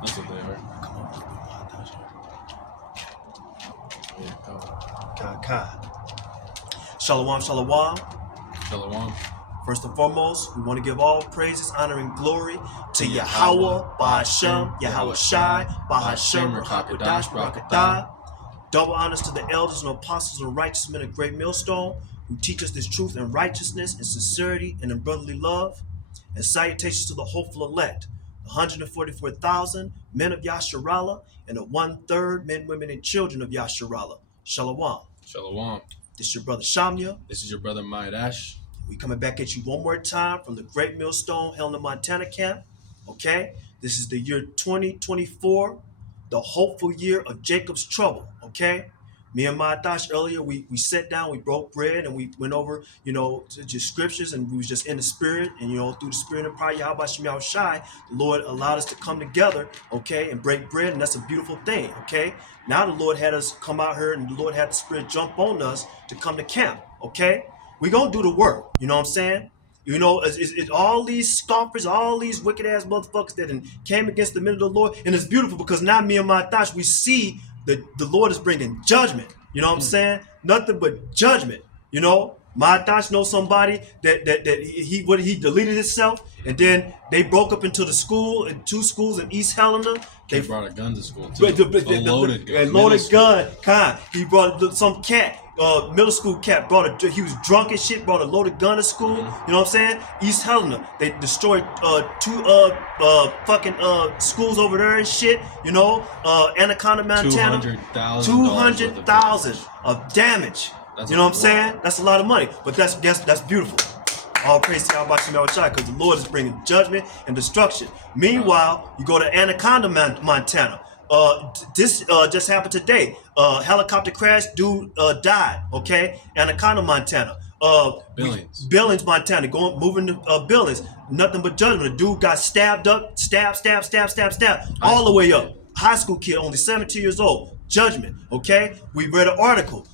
That's what they are. Come on. Yeah, go. God. Shalom, shalom. Shalom. First and foremost, we want to give all praises, honor, and glory to Yahweh, Ba'ashem, Yahweh Shai, Ba'ashem, Rakakadash, Barakatah. Double honors to the elders and apostles and righteous men of Greatmillstone who teach us this truth and righteousness and sincerity and in brotherly love. And salutations to the hopeful elect, the 144,000 men of Yasharallah and the 1/3 men, women, and children of Yasharallah. Shalom. Shalom. This is your brother Shamya. This is your brother Maidash. We coming back at you one more time from the Greatmillstone, Helena, Montana camp. Okay? This is the year 2024, the hopeful year of Jacob's trouble. Okay? Me and Madash earlier, we sat down, we broke bread, and we went over, just scriptures, and we was just in the spirit, and through the spirit of prayer, Yahweh Shem Shai, the Lord allowed us to come together, okay, and break bread, and that's a beautiful thing, okay? Now the Lord had us come out here, and the Lord had the spirit jump on us to come to camp, okay? We gonna do the work, you know what I'm saying? It's all these scoffers, all these wicked ass motherfuckers that came against the men of the Lord, and it's beautiful because now me and Madash, we see the Lord is bringing judgment. You know what I'm saying? Nothing but judgment. Madash knows somebody that he deleted himself, and then they broke up into the school, in 2 schools in East Helena. They brought a gun to school too. A loaded gun. A loaded gun. He brought some cat. Middle school cat he was drunk and shit, brought a loaded gun to school. You know what I'm saying? East Helena, they destroyed 2 fucking schools over there and shit. Anaconda, Montana, $200,000 of damage. That's what I'm saying? That's a lot of money, but that's beautiful. All praise to Yahweh Shem Shai, because the Lord is bringing judgment and destruction. Meanwhile, you go to Anaconda, Montana. This just happened today. Helicopter crash, dude died. Okay, Anaconda, Montana. Billings, Montana. Moving to Billings. Nothing but judgment. The dude got stabbed up, stabbed, all the way up. High school kid, only 17 years old. Judgment. Okay, we read an article.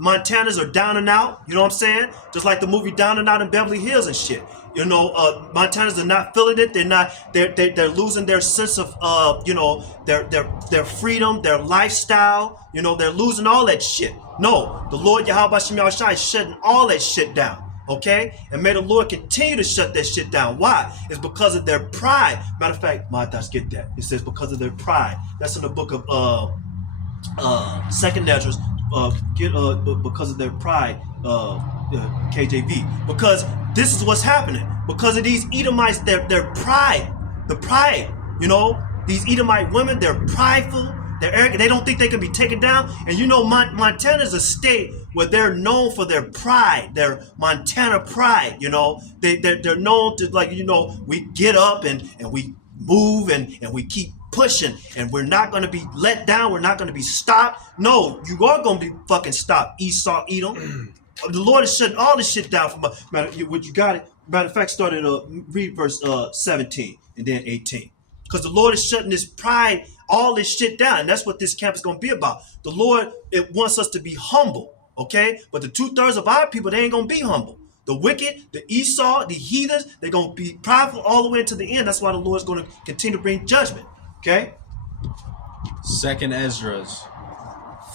Montanas are down and out. You know what I'm saying? Just like the movie Down and Out in Beverly Hills and shit. Montanas are not feeling it. They're losing their sense of their freedom, their lifestyle. They're losing all that shit. No, the Lord Yahweh Shem Shai is shutting all that shit down. Okay? And may the Lord continue to shut that shit down. Why? It's because of their pride. Matter of fact, Madash, get that. It says because of their pride. That's in the book of Second Ezra. Because of their pride, KJV. Because this is what's happening. Because of these Edomites, their pride, the pride. These Edomite women, they're prideful, they're arrogant. They don't think they can be taken down. And Montana is a state where they're known for their pride, their Montana pride. They're known to we get up and we move and we keep pushing, and we're not going to be let down. We're not going to be stopped. No, you are going to be fucking stopped, Esau, Edom. The Lord is shutting all this shit down. What you got it. Matter of fact, started read verse 17 and then 18. Because the Lord is shutting this pride, all this shit down. And that's what this camp is going to be about. The Lord, it wants us to be humble, okay? But the 2/3 of our people, they ain't going to be humble. The wicked, the Esau, the heathens, they're going to be prideful all the way to the end. That's why the Lord is going to continue to bring judgment. Okay. 2nd Ezra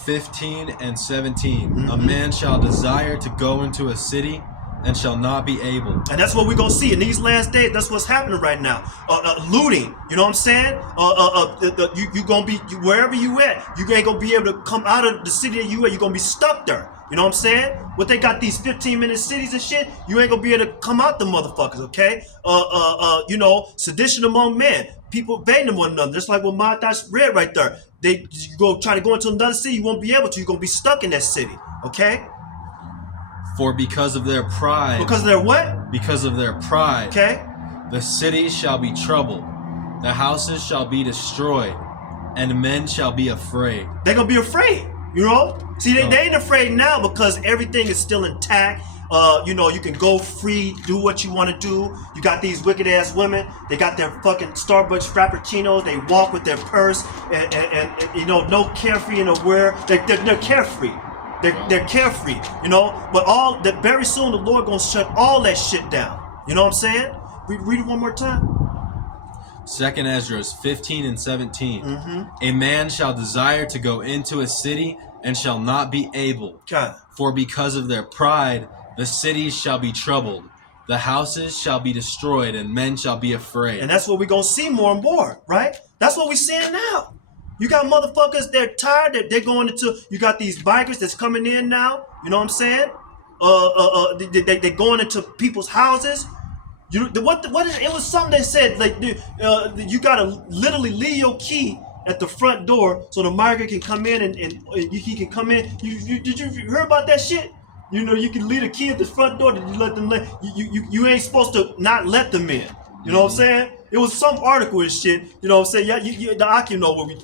15 and 17. A man shall desire to go into a city and shall not be able. And that's what we're going to see in these last days. That's what's happening right now. Looting. You know what I'm saying? You going to be, wherever you at, you ain't going to be able to come out of the city that you at. You're going to be stuck there. You know what I'm saying? What they got these 15-minute cities and shit, you ain't going to be able to come out the motherfuckers, okay? Sedition among men. People banging one another. Just like what Madash read right there. You try to go into another city, you won't be able to. You're going to be stuck in that city, okay? For because of their pride. Because of their what? Because of their pride. Okay. The cities shall be troubled. The houses shall be destroyed. And men shall be afraid. They're going to be afraid, See, they ain't afraid now because everything is still intact. You can go free, do what you want to do. You got these wicked ass women. They got their fucking Starbucks Frappuccinos. They walk with their purse and no carefree in a wear. They're carefree. They're carefree, But very soon the Lord gonna shut all that shit down. You know what I'm saying? Read it one more time. 2nd Ezra 15 and 17. A man shall desire to go into a city and shall not be able. Okay. For because of their pride, the cities shall be troubled. The houses shall be destroyed, and men shall be afraid. And that's what we're going to see more and more, right? That's what we're seeing now. You got motherfuckers, they're tired, they're going into, you got these bikers that's coming in now, you know what I'm saying? They're going into people's houses. It was something that said, like, you got to literally leave your key at the front door so the migrant can come in and he can come in. Did you hear about that shit? You know, you can leave a key at the front door. Did you let them you ain't supposed to not let them in. You know what I'm saying? It was some article and shit. You know what I'm saying? Yeah, the Akim know what we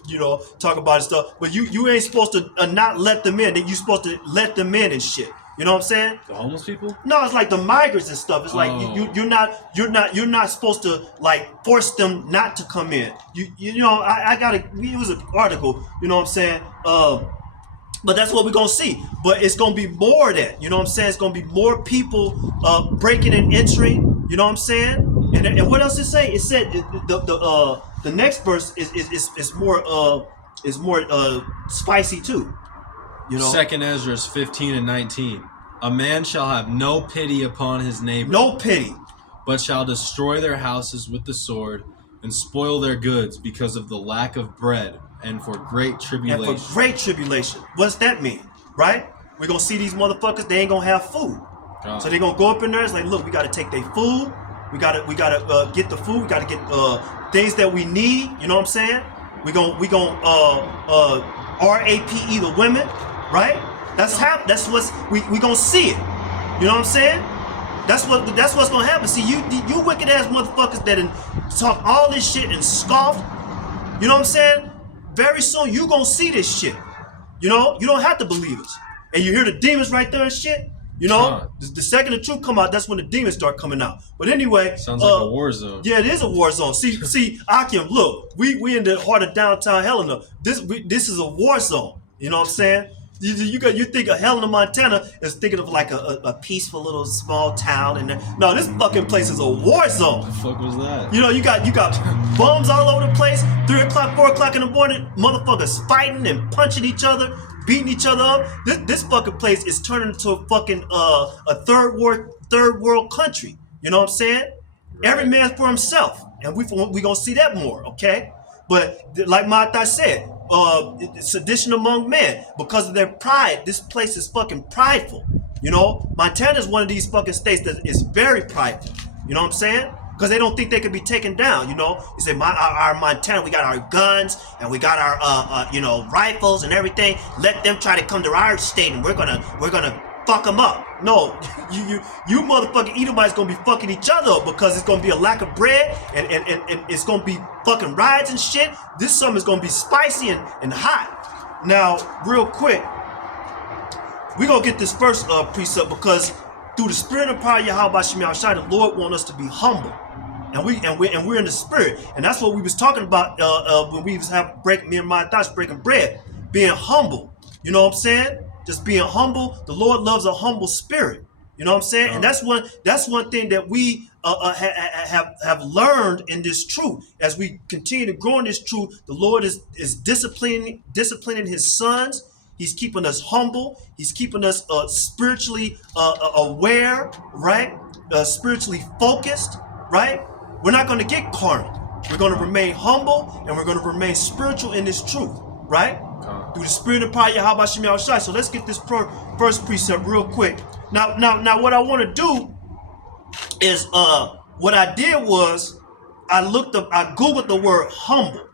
talk about and stuff. But you ain't supposed to not let them in. You supposed to let them in and shit. You know what I'm saying? The homeless people? No, it's like the migrants and stuff. It's like you're not supposed to like force them not to come in. You know, it was an article. You know what I'm saying? But that's what we're gonna see. But it's gonna be more of that. You know what I'm saying? It's gonna be more people breaking and entering. You know what I'm saying? And what else it say? It said the next verse is more spicy too. You know? 2nd Ezra 15 and 19. A man shall have no pity upon his neighbor. No pity. But shall destroy their houses with the sword and spoil their goods because of the lack of bread and for great tribulation. And for great tribulation. What's that mean? Right? We're going to see these motherfuckers, they ain't going to have food. So they're going to go up in there. It's like, look, we got to take their food. We got to get the food. We got to get things that we need. You know what I'm saying? We going RAPE the women. Right? That's what's we gonna see it. You know what I'm saying? That's what's gonna happen. See, you wicked ass motherfuckers that talk all this shit and scoff. You know what I'm saying? Very soon you gonna see this shit. You know, you don't have to believe us. And you hear the demons right there and shit. You know, the second the truth come out, that's when the demons start coming out. But anyway, sounds like a war zone. Yeah, it is a war zone. See, Akim, look, we in the heart of downtown Helena. This is a war zone. You know what I'm saying? You think of Helena, Montana is thinking of like a peaceful little small town, and no, this fucking place is a war zone. What the fuck was that? You know, you got bums all over the place. 3 o'clock, 4 o'clock in the morning, motherfuckers fighting and punching each other, beating each other up. This fucking place is turning into a fucking a third world country. You know what I'm saying? Right. Every man for himself, and we gonna see that more, okay? But like Mata said. Sedition among men because of their pride. This place is fucking prideful. You know, Montana is one of these fucking states that is very prideful. You know what I'm saying? Because they don't think they can be taken down. You know, you say our Montana, we got our guns and we got our rifles and everything. Let them try to come to our state and we're gonna fuck them up. No, you motherfucking Edomites gonna be fucking each other up because it's gonna be a lack of bread and it's gonna be fucking riots and shit. This summer's gonna be spicy and hot. Now, real quick, we gonna get this first precept because through the spirit and power of Yahweh Shem Yahushua, the Lord wants us to be humble. And we're in the spirit. And that's what we was talking about when we was me and my thoughts breaking bread. Being humble. You know what I'm saying? Just being humble. The Lord loves a humble spirit. You know what I'm saying? And that's one thing that we have learned in this truth. As we continue to grow in this truth, the Lord is disciplining his sons. He's keeping us humble. He's keeping us spiritually aware, right? Spiritually focused, right? We're not going to get carnal. We're going to remain humble and we're going to remain spiritual in this truth, right? Through the spirit and power of Yahweh Shem Yahushua. So let's get this first precept real quick. Now, what I want to do is, what I did was, I Googled the word humble.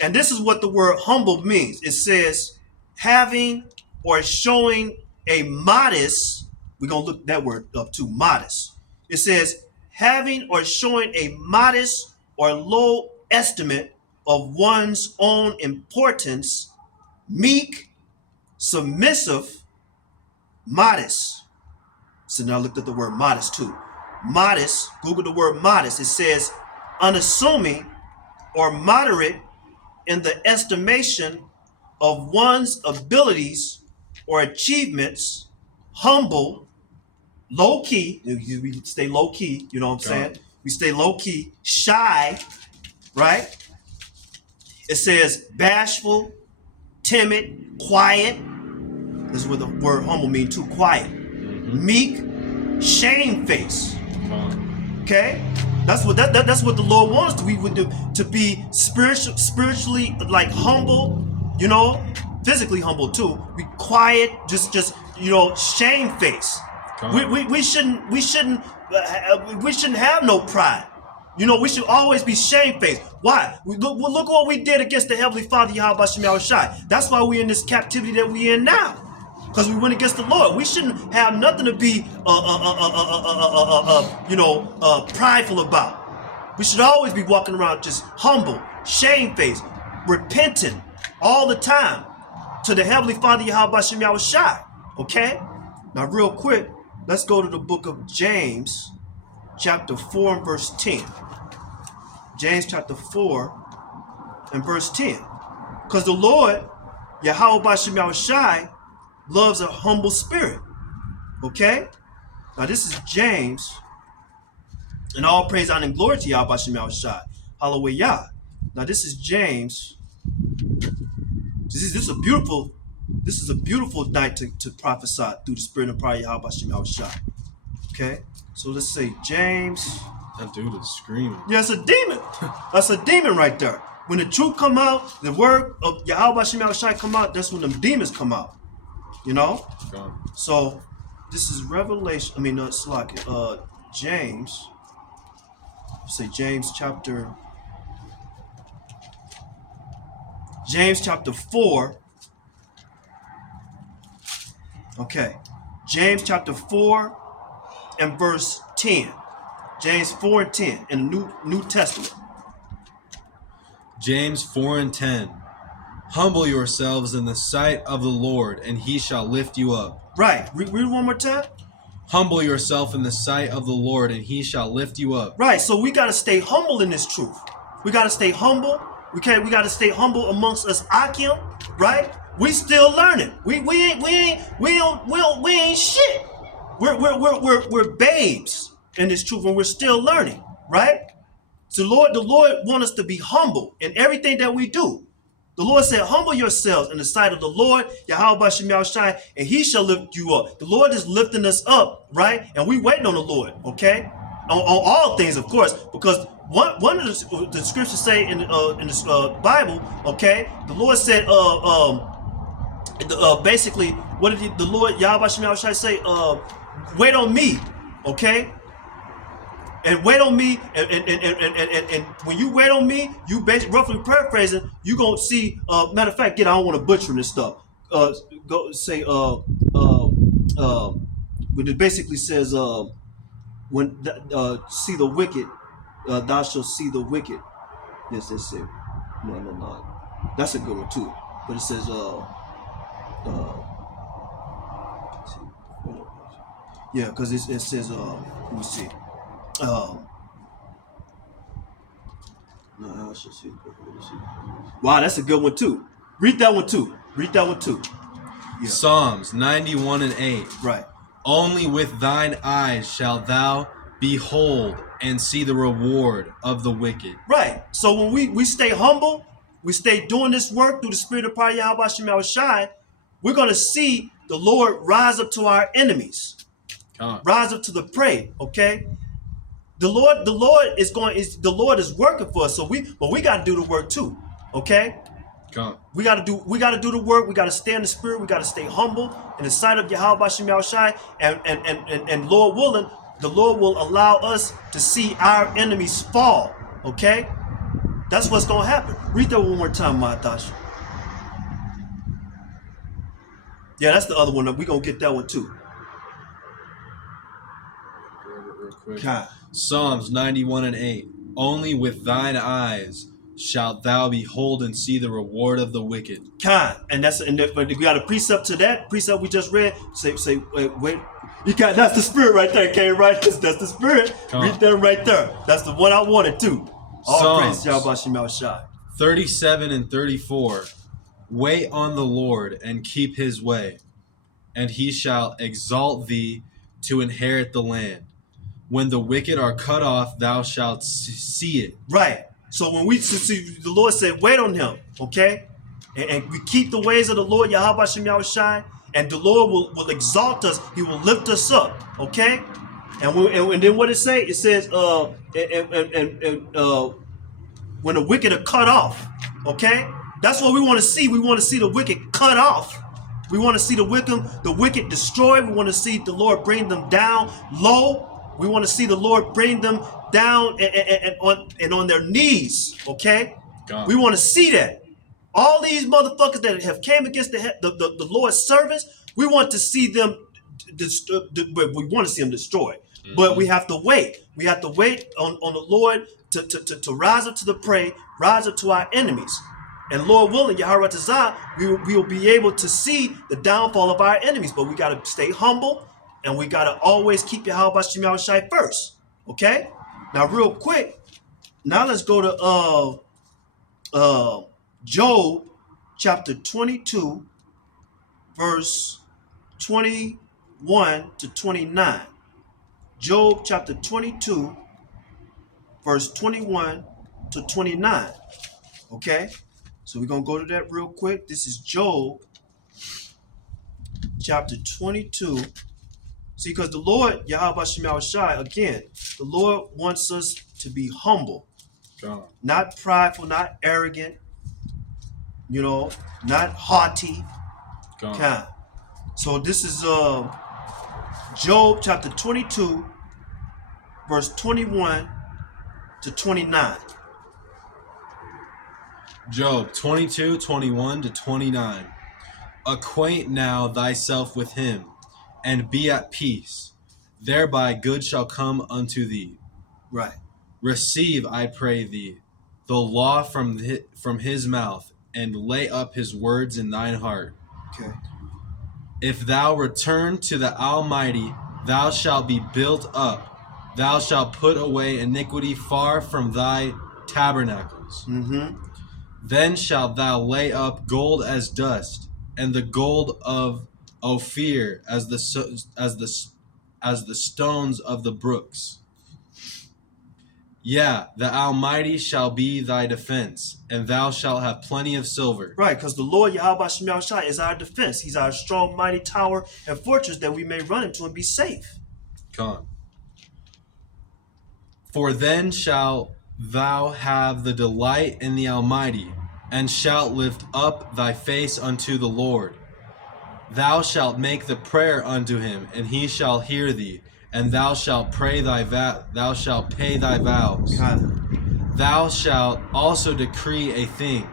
And this is what the word humble means. It says, having or showing a modest, we're going to look that word up too, modest. It says, having or showing a modest or low estimate of one's own importance, meek, submissive, modest. So now I looked at the word modest too. Modest, Google the word modest. It says unassuming or moderate in the estimation of one's abilities or achievements, humble, low key. We stay low key, you know what I'm saying? We stay low key, shy, right? It says bashful, timid, quiet. This is what the word humble means too, quiet. Meek, shamefaced. Okay? That's what that's what the Lord wants us to be spiritually like humble, you know, physically humble too. Be quiet, just shamefaced. We shouldn't have no pride. You know, we should always be shamefaced. Why? Look what we did against the Heavenly Father, Yahweh Shem Yahushai. That's why we're in this captivity that we're in now. Because we went against the Lord. We shouldn't have nothing to be, prideful about. We should always be walking around just humble, shamefaced, repentant all the time to the Heavenly Father, Yahweh Shem Yahushai. Okay? Now, real quick, let's go to the book of James, chapter 4 and verse 10. James chapter 4 and verse 10. Because the Lord, Yahweh Shem Yahushai, loves a humble spirit. Okay? Now this is James. And all praise, honor, and glory to Yahweh Shem Yahushai. Hallelujah. Now this is James. This is a beautiful night to prophesy through the spirit and power of Yahweh Shem Yahushai. Okay? So let's say James. That dude is screaming. Yeah, it's a demon. That's a demon right there. When the truth come out, the word of Yahweh Shem Yahushai come out, that's when them demons come out. You know? So this is Revelation. I mean, no, it's like James. Say James chapter 4. Okay. James chapter 4 and verse 10. James 4 and 10 in the New Testament. James 4 and 10. Humble yourselves in the sight of the Lord, and he shall lift you up. Right. Read it one more time. Humble yourself in the sight of the Lord, and he shall lift you up. Right. So we got to stay humble in this truth. We got to stay humble. We got to stay humble amongst us Akim, right? We still learning. We ain't shit. We're babes in this truth, and we're still learning, right? So the Lord wants us to be humble in everything that we do. The Lord said, humble yourselves in the sight of the Lord, Yahweh Shem Yahushai, and he shall lift you up. The Lord is lifting us up, right? And we waiting on the Lord, okay? On all things, of course, because one of the scriptures say in the Bible, okay? The Lord said, basically, what did the Lord, Yahweh Shem Yahushai say? Wait on me, okay? And wait on me, and when you wait on me, you basically, roughly paraphrasing, you gonna see. Matter of fact, I don't want to butcher this stuff. Go say, but it basically says, when see the wicked, thou shalt see the wicked. Yes, that's it. No, that's a good one too. But it says, yeah, because it says, let me see. Wow, that's a good one too. Read that one too. Yeah. Psalms 91 and 8. Right. Only with thine eyes shalt thou behold and see the reward of the wicked. Right. So when we stay humble, we stay doing this work through the spirit of power Yahweh Shem Yahushai, we're gonna see the Lord rise up to our enemies. Rise up to the prey. Okay. The Lord is working for us. So we got to do the work too. Okay. We got to do the work. We got to stay in the spirit. We got to stay humble in the sight of Yahweh Shem Yahushai, and Lord willing, the Lord will allow us to see our enemies fall. Okay. That's what's gonna happen. Read that one more time, Matash. Yeah, that's the other one. We're gonna get that one too. Real quick. Psalms 91 and 8. Only with thine eyes shalt thou behold and see the reward of the wicked. And we got a precept to that precept we just read. Say wait. You got, that's the spirit right there, okay? Right? That's the spirit. Read that right there. That's the one I wanted too. All praise Yahweh Shem Yahushai. 37 and 34. Wait on the Lord and keep his way, and he shall exalt thee to inherit the land. When the wicked are cut off, thou shalt see it. Right. So when we see the Lord said, wait on him, okay? And we keep the ways of the Lord, Yahweh Shem Yahushai, and the Lord will exalt us. He will lift us up, okay? And then what it say? It says, when the wicked are cut off, okay? That's what we want to see. We want to see the wicked cut off. We want to see the wicked destroyed. We want to see the Lord bring them down low. We want to see the Lord bring them down and on their knees, okay? God. We want to see that. All these motherfuckers that have came against the Lord's servants, we want to see them we want to see them destroyed. Mm-hmm. But we have to wait. We have to wait on the Lord to rise up to the prey, rise up to our enemies. And Lord willing, Yahweh Tazah, we will be able to see the downfall of our enemies. But we got to stay humble, and we got to always keep Yahweh Shem Yahushai first. Okay? Now, real quick, now let's go to Job chapter 22, verse 21 to 29. Job chapter 22, verse 21 to 29. Okay? So we're going to go to that real quick. This is Job chapter 22. See, because the Lord, Yahweh Shem Yahushai, again, the Lord wants us to be humble. God. Not prideful, not arrogant, not haughty. God. So this is Job chapter 22, verse 21 to 29. Job 22, 21 to 29. Acquaint now thyself with him, and be at peace. Thereby good shall come unto thee. Right. Receive, I pray thee, the law from his mouth, and lay up his words in thine heart. Okay. If thou return to the Almighty, thou shalt be built up. Thou shalt put away iniquity far from thy tabernacles. Mm-hmm. Then shalt thou lay up gold as dust, and the gold of Ophir as the stones of the brooks. Yeah, the Almighty shall be thy defense, and thou shalt have plenty of silver. Right, because the Lord Yahweh Shem Yahushai is our defense. He's our strong, mighty tower and fortress that we may run into and be safe. Come on. For then shalt thou have the delight in the Almighty, and shalt lift up thy face unto the Lord. Thou shalt make the prayer unto him, and he shall hear thee, and thou shalt pay thy vows. God. Thou shalt also decree a thing,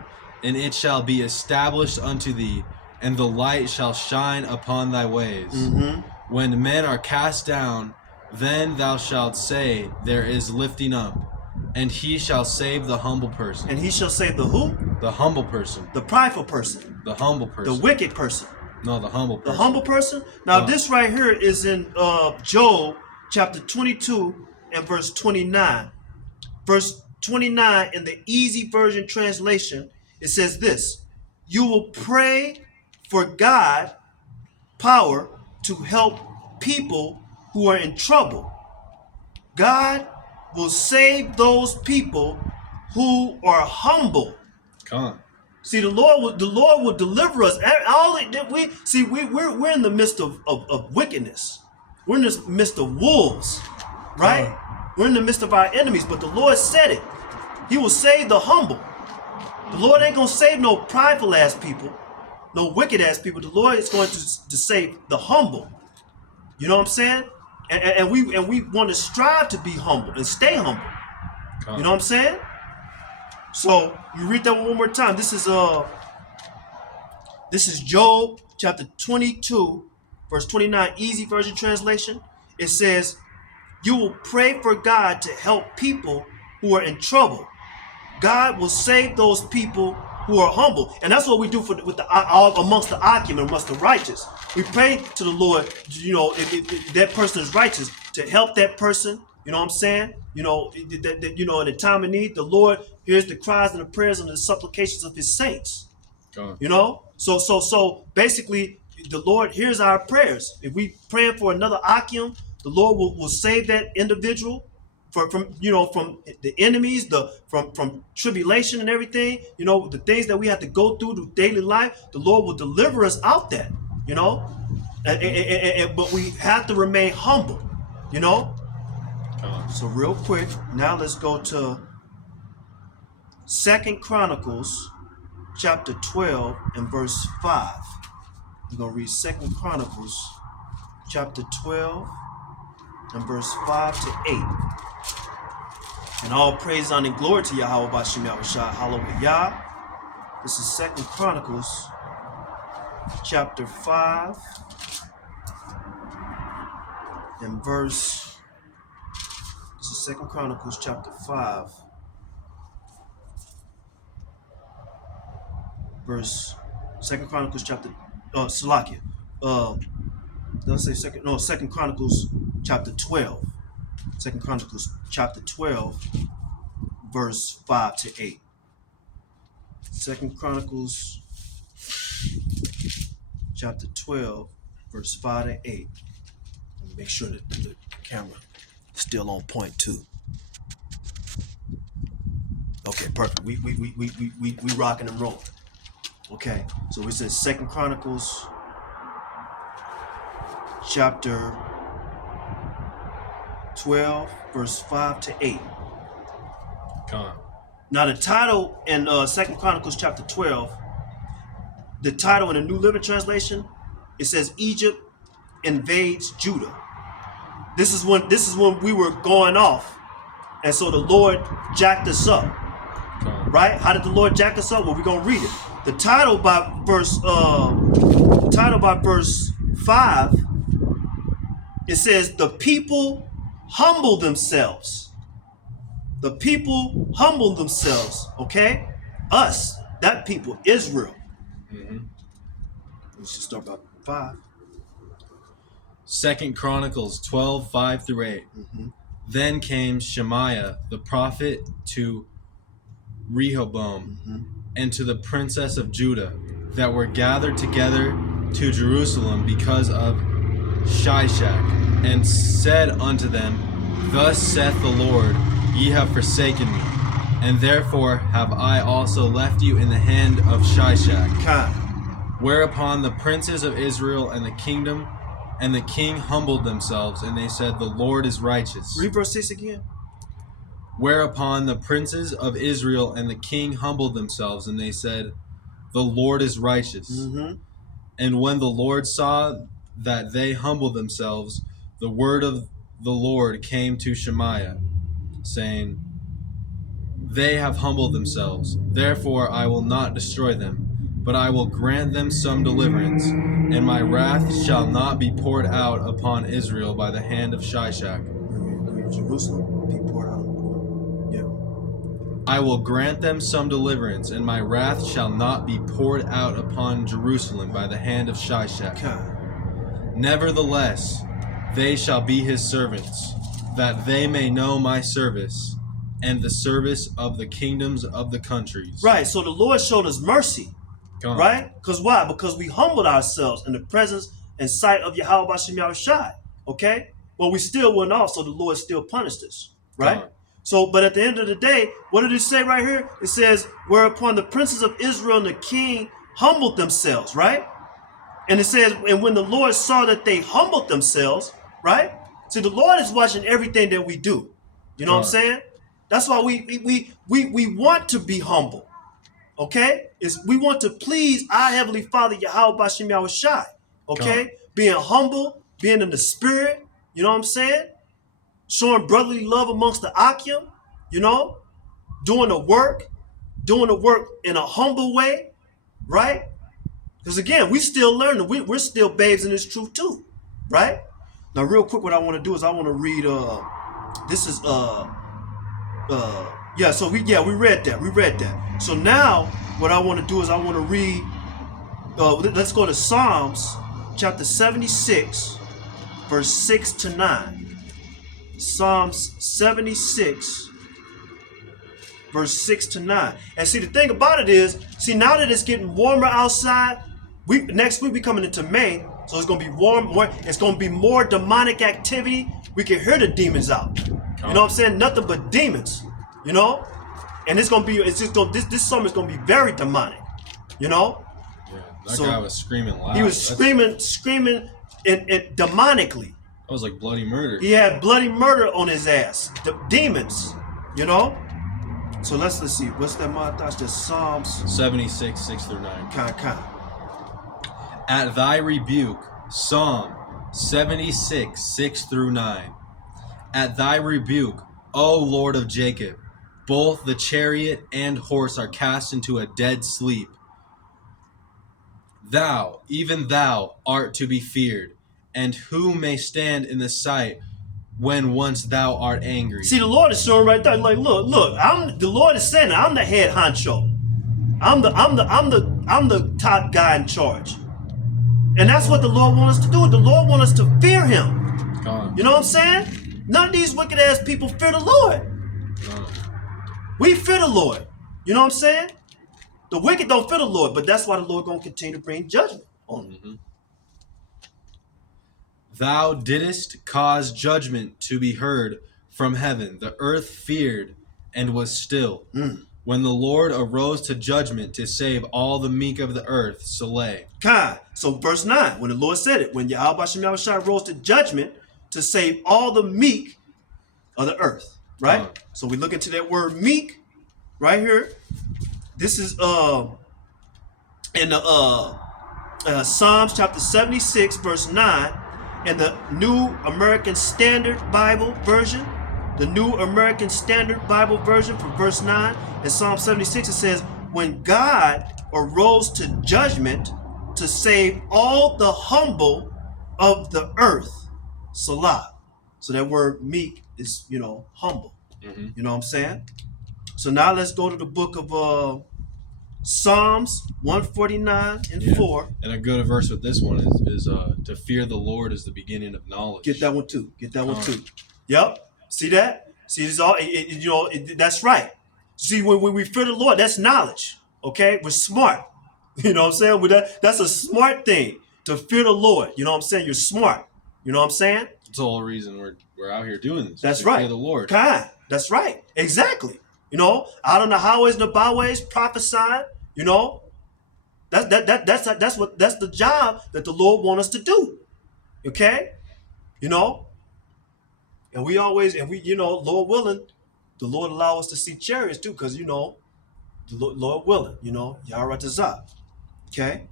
and it shall be established unto thee, and the light shall shine upon thy ways. Mm-hmm. When men are cast down, then thou shalt say, there is lifting up, and he shall save the humble person. And he shall save the who? The humble person. The prideful person. The humble person. The wicked person. No, the humble person. The humble person? Now, this right here is in Job chapter 22 and verse 29. Verse 29 in the Easy Version translation, it says this: you will pray for God power to help people who are in trouble. God will save those people who are humble. Come on. See, the Lord will deliver us. We're in the midst of wickedness. We're in the midst of wolves, right? We're in the midst of our enemies, but the Lord said it. He will save the humble. The Lord ain't gonna save no prideful ass people, no wicked ass people. The Lord is going to save the humble. You know what I'm saying? And we want to strive to be humble and stay humble. You know what I'm saying? So you read that one more time. This is Job chapter 22, verse 29, Easy Version translation. It says, you will pray for God to help people who are in trouble. God will save those people who are humble. And that's what we do amongst the Akim and amongst the righteous. We pray to the Lord, if that person is righteous, to help that person. You know what I'm saying? In a time of need, the Lord hears the cries and the prayers and the supplications of his saints. So basically, the Lord hears our prayers. If we praying for another Akim, the Lord will save that individual from from the enemies, from tribulation and everything, the things that we have to go through daily life, the Lord will deliver us out that, but we have to remain humble, So real quick, now let's go to 2 Chronicles chapter 12 and verse 5. We're going to read 2 Chronicles chapter 12 and verse 5 to 8. And all praise, honor, and glory to Yahweh Bashim Yahushua. Hallelujah. This is 2 Chronicles chapter 5 and verse. This is 2 Chronicles chapter 5. Verse 2 Chronicles chapter Salakia. Let's say Second Chronicles chapter 12. 2 Chronicles chapter 12, verse 5 to 8. 2 Chronicles chapter 12, verse 5 to 8. Let me make sure that the camera is still on point too. Okay, perfect. We rocking and rolling. Okay, so it says 2 Chronicles chapter 12, verse 5 to 8. Come on. Now the title in 2 Chronicles chapter 12, the title in the New Living Translation, it says Egypt invades Judah. This is when we were going off, and so the Lord jacked us up. Right? How did the Lord jack us up? Well, we're gonna read it. The title by verse 5, it says the people humble themselves. The people humble themselves. Okay, us, that people, Israel. We should start by 5. 2 Chronicles 12, 5 through 8. Then came Shemaiah the prophet to Rehoboam and to the princess of Judah that were gathered together to Jerusalem because of Shishak, and said unto them, Thus saith the Lord, Ye have forsaken me, and therefore have I also left you in the hand of Shishak. Whereupon the princes of Israel and the kingdom and the king humbled themselves, and they said, The Lord is righteous. Read verse 6 again. Whereupon the princes of Israel and the king humbled themselves, and they said, The Lord is righteous. And when the Lord saw that they humbled themselves, the word of the Lord came to Shemaiah, saying, They have humbled themselves, therefore I will not destroy them, but I will grant them some deliverance, and my wrath shall not be poured out upon Israel by the hand of Shishak. Jerusalem be poured out. I will grant them some deliverance, and my wrath shall not be poured out upon Jerusalem by the hand of Shishak. Nevertheless, they shall be his servants, that they may know my service, and the service of the kingdoms of the countries. Right, so the Lord showed us mercy. Right? Because why? Because we humbled ourselves in the presence and sight of Yahweh Bashim Yahushua. Okay? Well, we still went off, so the Lord still punished us. Right? So, but at the end of the day, what did it say right here? It says, whereupon the princes of Israel and the king humbled themselves, right? And it says, and when the Lord saw that they humbled themselves, right? See, the Lord is watching everything that we do. You know what I'm saying? That's why we want to be humble. Okay? We want to please our Heavenly Father, Yahweh Bashim Yahushua. Okay? Being humble, being in the spirit, you know what I'm saying? Showing brotherly love amongst the Akim, doing the work in a humble way, right? Because again, we still learning. We're still babes in this truth too, right? Now, real quick, what I want to do is I want to read. This is yeah. So we read that. So now, what I want to do is I want to read. Let's go to Psalms chapter 76, verse 6 to 9. Psalms 76, verse 6 to 9. And see, the thing about it is, now that it's getting warmer outside, next week we coming into May, so it's going to be warm, it's going to be more demonic activity. We can hear the demons out. You know what I'm saying? Nothing but demons. You know? And it's just gonna this summer's gonna be very demonic. You know? Yeah, that guy was screaming loud. He was screaming and demonically. That was like bloody murder. He had bloody murder on his ass. The demons, you know? So let's see. What's that, my thoughts? Just Psalms 76, 6 through 9. Kind. At thy rebuke, Psalm 76, 6 through 9. At thy rebuke, O Lord of Jacob, both the chariot and horse are cast into a dead sleep. Thou, even thou, art to be feared, and who may stand in the sight when once thou art angry? See, the Lord is showing right there. Like, look. The Lord is saying, I'm the head honcho. I'm the top guy in charge. And that's what the Lord wants us to do. The Lord wants us to fear Him. You know what I'm saying? None of these wicked ass people fear the Lord. We fear the Lord. You know what I'm saying? The wicked don't fear the Lord, but that's why the Lord gonna continue to bring judgment on them. Thou didst cause judgment to be heard from heaven. The earth feared and was still. When the Lord arose to judgment to save all the meek of the earth, Selah. So verse 9, when the Lord said it, when Yahweh Shem Yahushua rose to judgment to save all the meek of the earth, right? So we look into that word meek right here. This is in the Psalms chapter 76, verse 9, in the New American Standard Bible version. The New American Standard Bible version for verse 9. In Psalm 76, it says, when God arose to judgment to save all the humble of the earth, Salah. So that word meek is, humble. You know what I'm saying? So now let's go to the book of Psalms 149 and 4. And a good verse with this one is to fear the Lord is the beginning of knowledge. Get that one too. Yep. See that? See, this all. That's right. See, when we fear the Lord, that's knowledge. Okay, we're smart. You know what I'm saying? That's a smart thing to fear the Lord. You know what I'm saying? You're smart. You know what I'm saying? That's the whole reason we're out here doing this. That's right. Fear the Lord. That's right. Exactly. Out on the highways and the byways, prophesying. That's the job that the Lord wants us to do. Okay? And we Lord willing, the Lord allow us to see chariots too, because the Lord willing, Yahweh Tazah. Okay?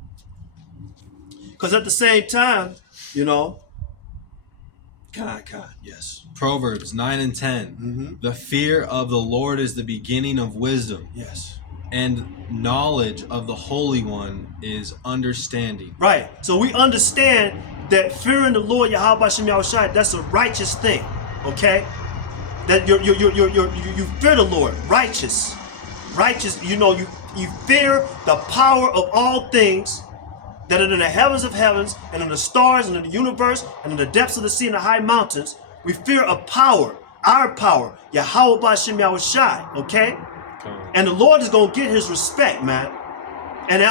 Because at the same time, yes. Proverbs 9 and 10. The fear of the Lord is the beginning of wisdom. Yes. And knowledge of the Holy One is understanding. Right. So we understand that fearing the Lord Yahweh Shem Yahushua, that's a righteous thing. Okay? That you fear the Lord, righteous. You fear the power of all things that are in the heavens of heavens and in the stars and in the universe and in the depths of the sea and the high mountains. We fear a power, our power, Yahweh Shem Yahushua, okay? And the Lord is going to get his respect, man. And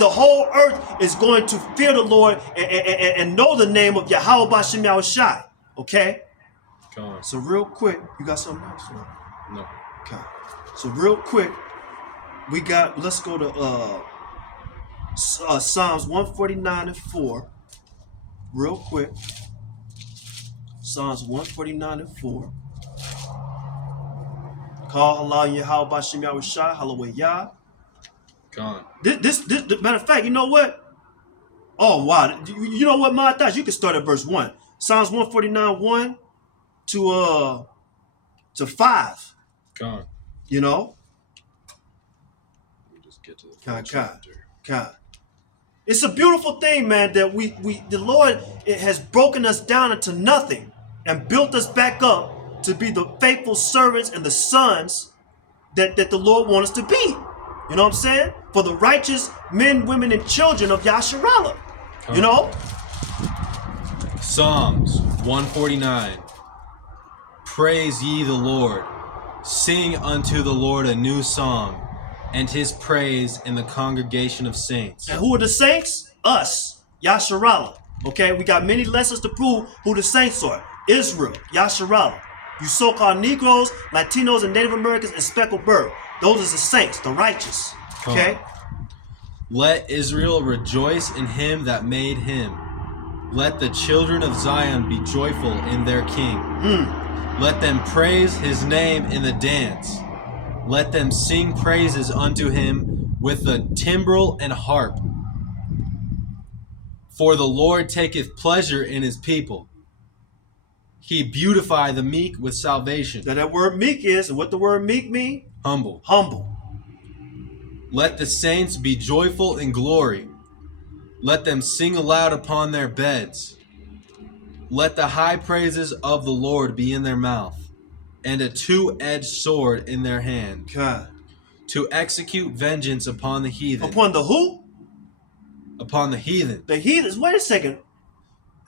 the whole earth is going to fear the Lord and know the name of Yahweh Shem Yahushua, okay? So real quick, you got something else? No. Okay. So real quick, let's go to Psalms 149 and 4. Real quick. Psalms 149 and 4. Call Allah Yahweh Shem Yahushua, Hallelujah. This matter of fact, you know what? Oh wow. You know what, my thoughts? You can start at verse 1. Psalms 149, 1 to 5. Let me just get to the chapter. It's a beautiful thing, man, that the Lord has broken us down into nothing and built us back up to be the faithful servants and the sons that the Lord wants us to be. You know what I'm saying? For the righteous men, women, and children of Yasharallah. Psalms 149. Praise ye the Lord. Sing unto the Lord a new song, and his praise in the congregation of saints. And who are the saints? Us, Yasharallah. Okay, we got many lessons to prove who the saints are. Israel, Yasharallah. You so-called Negroes, Latinos, and Native Americans, and speckled bird. Those are the saints, the righteous. Okay? Let Israel rejoice in him that made him. Let the children of Zion be joyful in their king. Let them praise his name in the dance. Let them sing praises unto him with the timbrel and harp. For the Lord taketh pleasure in his people. He beautify the meek with salvation. Now that word meek is, and what the word meek mean? Humble. Humble. Let the saints be joyful in glory. Let them sing aloud upon their beds. Let the high praises of the Lord be in their mouth, and a two-edged sword in their hand, God. to execute vengeance upon the heathen. Upon the who? Upon the heathen. The heathens. Wait a second.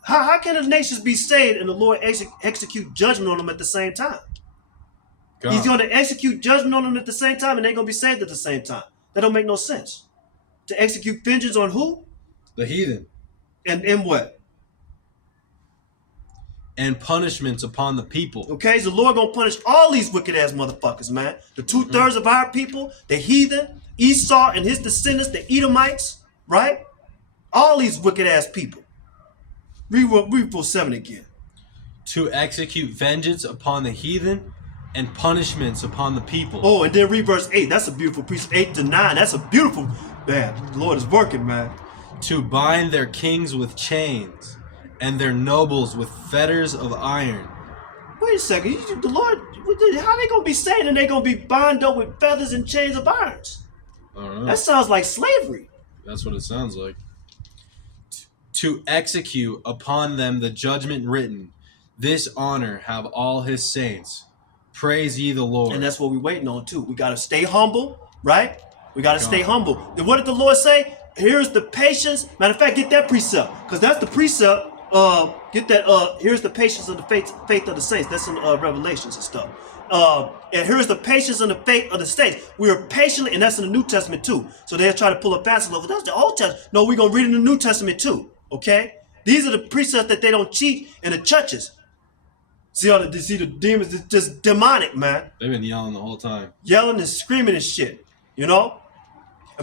How can the nations be saved and the Lord execute judgment on them at the same time? God. He's going to execute judgment on them at the same time, and they're going to be saved at the same time. That don't make no sense. To execute vengeance on who? The heathen. And in what? And punishments upon the people. Okay, so the Lord going to punish all these wicked-ass motherfuckers, man. The 2/3 of our people, the heathen, Esau and his descendants, the Edomites, right? All these wicked-ass people. Read verse 7 again. To execute vengeance upon the heathen and punishments upon the people. Oh, and then read verse 8. That's a beautiful piece. 8 to 9. That's a beautiful, man. The Lord is working, man. To bind their kings with chains and their nobles with fetters of iron. Wait a second. The Lord, how they going to be saved and they going to be bound up with feathers and chains of irons? I don't know. That sounds like slavery. That's what it sounds like. To execute upon them the judgment written. This honor have all his saints. Praise ye the Lord. And that's what we're waiting on too. We got to stay humble, right? We got to stay humble. And what did the Lord say? Here's the patience. Matter of fact, get that precept, because that's the precept. Get that. Here's the patience of the faith of the saints. That's in Revelations and stuff. And here's the patience and the faith of the saints. We are patiently, and that's in the New Testament too. So they'll try to pull a fast over. That's the Old Testament. No, we're gonna read in the New Testament too. Okay, these are the precepts that they don't teach in the churches. See the demons? It's just demonic, man. They've been yelling the whole time. Yelling and screaming and shit, you know.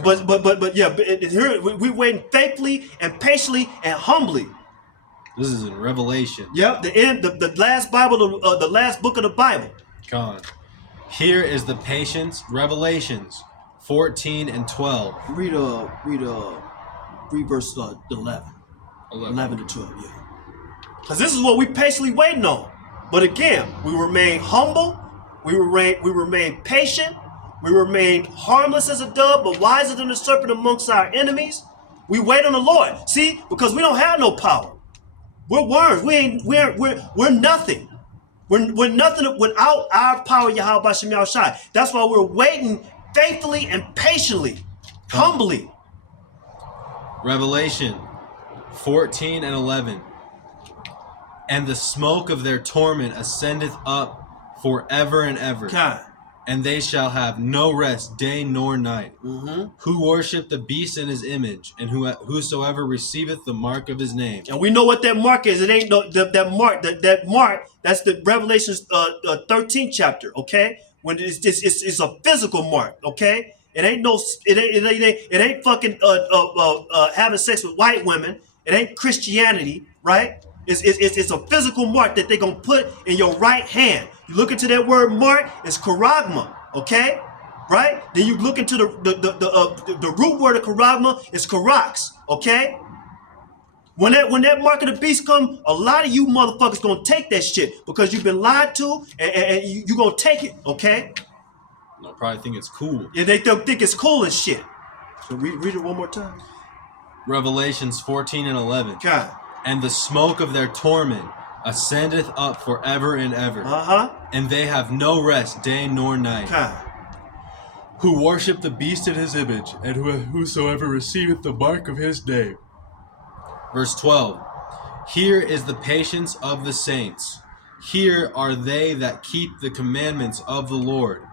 But yeah, here we're waiting faithfully and patiently and humbly. This is in Revelation. Yep, the last Bible, the last book of the Bible. Come on. Here is the patience. Revelations 14 and 12. Read verse 11 to 12. Yeah, because this is what we patiently waiting on. But again, we remain humble. We remain patient. We remain harmless as a dove, but wiser than a serpent amongst our enemies. We wait on the Lord. See, because we don't have no power. We're worms. We're nothing. We're nothing without our power, Yahweh Bashem Yahushai. That's why we're waiting faithfully and patiently, humbly. Revelation 14 and 11. And the smoke of their torment ascendeth up forever and ever. God. And they shall have no rest day nor night. Who worship the beast in his image, and whosoever receiveth the mark of his name. And we know what that mark is. It ain't no that mark. That mark. That's the Revelations 13th chapter. Okay, when it's a physical mark. Okay, it ain't fucking having sex with white women. It ain't Christianity, right? It's a physical mark that they're gonna put in your right hand. You look into that word mark, it's charagma, okay? Right? Then you look into the root word of charagma, it's charax, okay? When that mark of the beast come, a lot of you motherfuckers gonna take that shit because you've been lied to, and you gonna take it, okay? They'll probably think it's cool. Yeah, they'll think it's cool and shit. So read it one more time. Revelations 14 and 11. God. And the smoke of their torment ascendeth up forever and ever. And they have no rest day nor night. God. Who worship the beast in his image, and whosoever receiveth the mark of his name. Verse 12. Here is the patience of the saints. Here are they that keep the commandments of the Lord,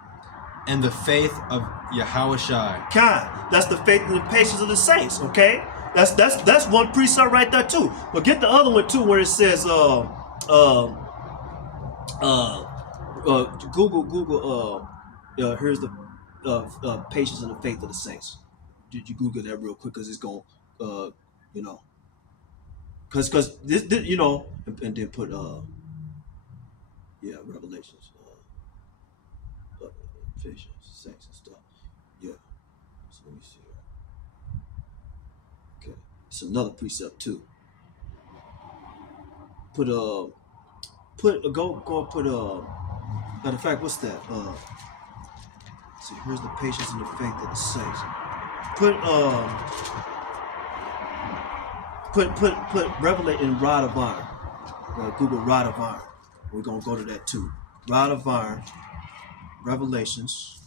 and the faith of Yahushai. God. That's the faith and the patience of the saints, okay? That's one precept right there too. But get the other one too, where it says Google. Here's the patience and the faith of the saints. Did you Google that real quick? Because it's going, you know, because this, you know, and then put Revelations, patience, saints and stuff. Yeah. So let me see. Okay. It's another precept too. Put go put matter of fact, what's that? See, here's the patience and the faith of the saints. Put revelate in rod of iron. Google rod of iron. We're gonna go to that too. Rod of iron, Revelations.